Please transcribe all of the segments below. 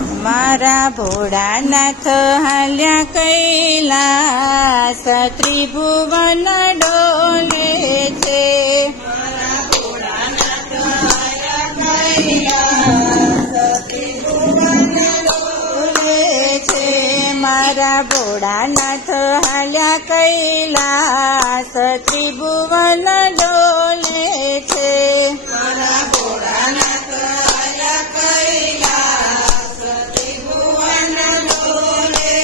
મારા ભોળાનાથ હાલ્યા કૈલાસ, ત્રિભુવન ડોલે છે. મારા ભોળાનાથ હાલ્યા કૈલાસ, ત્રિભુવન ડોલે છે. મારા ભોળાનાથ હાલ્યા કૈલાસ, ત્રિભુવન ડોલે છે. મારા ભોળાનાથ હાલ્યા કૈલાસ, ત્રિભુવન ડોલે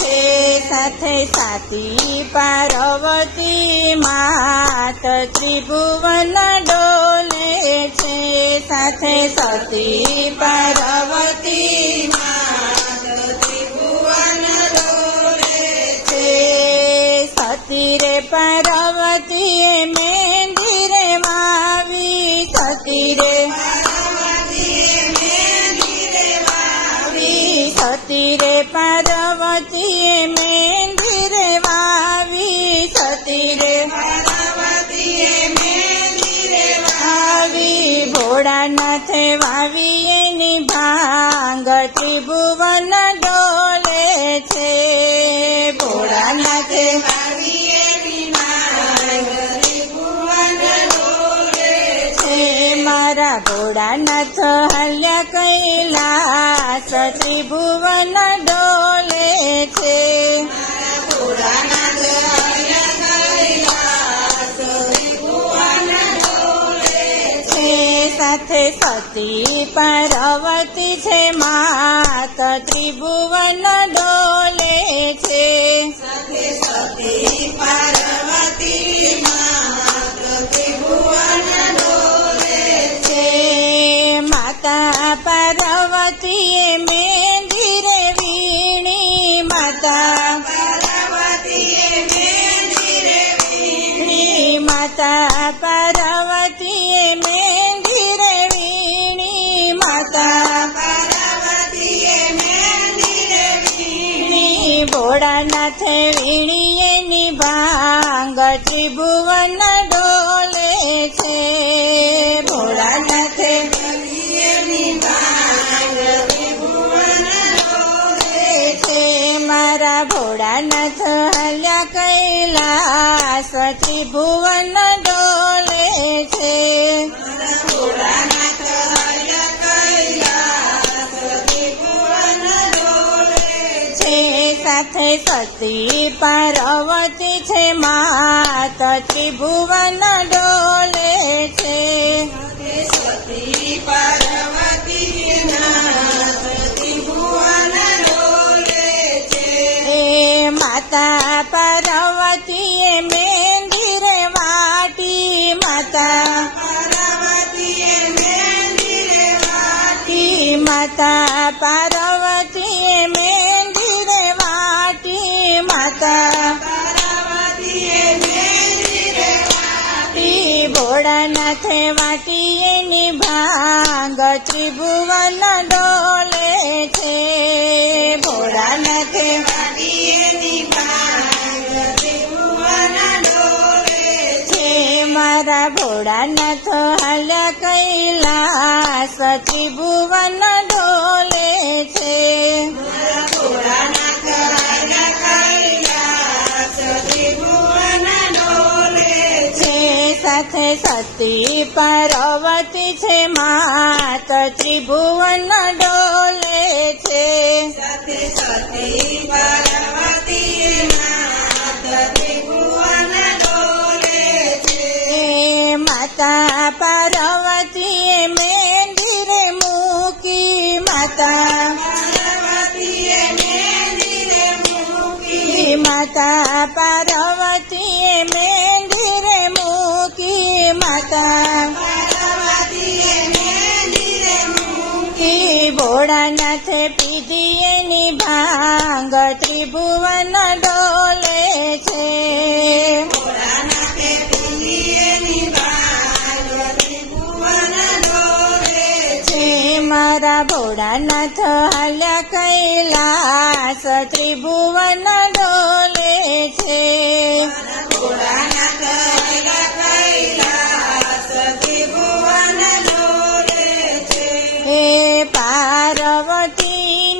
છે. સાથે સાતી પાર્વતી માત, ત્રિભુવન ડોલે છે. સાથે સતી પાર્વતી માત, ત્રિભુવન ડોલે છે. સતી રે પાર્વતીએ મહેંદી રે વાવી, સતી રે પાર્વતીએ મહેંદી રે વાવી, સતી રે પાર્વતીએ મહેંદી રે વાવી, સતી રે પાર્વતીએ મહેંદી રે વાવી. ભોળાનાથે વાવી એની ભાંગ, ત્રિભુવન ડોલે છે. ભોળાનાથે વાવી એની ભાંગ, ત્રિભુવન ડોલે છે. મારા ભોળાનાથ હાલ્યા કૈલાસ, ત્રિભુવન ડોલે છે. મારા ભોળાનાથ હાલ્યા કૈલાસ, ત્રિભુવન ડોલે છે. સાથે સતી પાર્વતી છે માત, ત્રિભુવન ડોલે છે. સાથે સતી પાર્વતી માત, ત્રિભુવન ડોલે છે. માતા પાર્વતીએ મહેંદી રે વીણી, માતા પાર્વતીએ મહેંદી રે વીણી, માતા પાર્વતીએ મહેંદી રે વીણી, માતા પાર્વતીએ મહેંદી રે વીણી. ભોળાનાથે વીણી એની ભાંગ, ત્રિભુવન ડોલે છે. ભોળાનાથે વાવી એની ભાંગ, ત્રિભુવન ડોલે છે. મારા ભોળાનાથ હાલ્યા કૈલાસ, ત્રિભુવન ડોલે છે. મારા ભોળાનાથ હાલ્યા કૈલાસ, ત્રિભુવન ડોલે છે. સાથે સતી પાર્વતી છે માત, ત્રિભુવન ડોલે છે. છે. સતી પાર્વતી નાથ, ત્રિભુવન ડોલે છે. એ માતા પાર્વતીએ મહેંદી રે વાટી, માતા પાર્વતીએ મહેંદી રે વાટી, માતા પાર્વતીએ મહેંદી રે વાટી, માતા પાર્વતીએ મહેંદી રે વાટી. ભોળાનાથે વાટી એની ભાંગ, ત્રિભુવન ડોલે છે. ભોળાનાથે વાટી એની ભાંગ, ત્રિભુવન ડોલે છે. મારા ભોળાનાથ હાલ્યા કૈલાસ, ત્રિભુવન ડોલે છે. મારા ભોળાનાથ હાલ્યા કૈલાસ, ત્રિભુવન ડોલે છે. સાથે સતી પાર્વતી છે માત, ત્રિભુવન ડોલે છે. સાથે સતી પાર્વતી નાથ, ત્રિભુવન ડોલે છે. માતા પાર્વતીએ મહેંદી રે મૂકી, માતા પાર્વતીએ મહેંદી રે મૂકી, માતા પાર્વતીએ મહેંદી રે મૂકી, માતા પાર્વતીએ મહેંદી રે મૂકી. ભોળાનાથે પીધી એની ભાંગ, ત્રિભુવન ડોલે છે. ભોળાનાથે પીધી એની ભાંગ, ત્રિભુવન ડોલે છે. મારા ભોળાનાથ હાલ્યા કૈલાસ, ત્રિભુવન ડોલે છે. મારા ભોળાનાથ હાલ્યા કૈલાસ, ત્રિભુવન ડોલે છે. હે પાર્વતી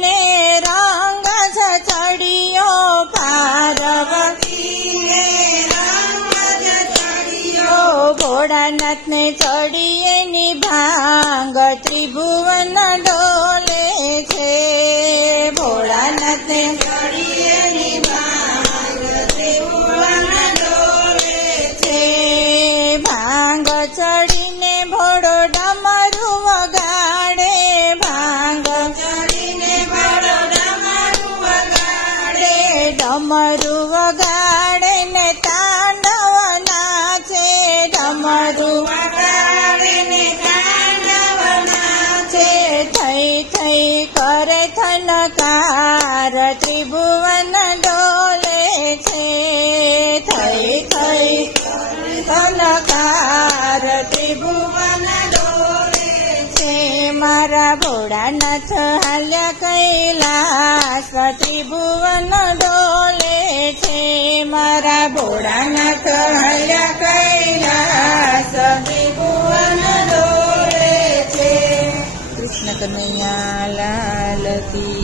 ભોળાનાથને ચડીએની ભાંગ ત્રિભુવન ડોલે છે. ભોળાનાથને ચડીએની ભાંગ ત્રિભુવન ડોલે છે. ભાંગ ચડીને ભોળો ડમરું વગાડે. ભાંગ ચડીને ભોળો ડમરું વગાડે. ડમરું વગાડે ને તાંડવ નાચે. ડમરું વગાડે ને તાંડવ નાચે. થઈ થઈ કરે થનકાર ત્રિભુવન ડોલે છે. થઈ થઈ થનકાર ત્રિભુવન ડોલે છે. મારા ભોળાનાથ હાલ્યા કૈલાસ ત્રિભુવન ડોલે છે. મારા ભોળાનાથ હાલ્યા કૈલાસ ત્રિભુવન ડોલે છે. કૃષ્ણ કનૈયા લાલ કી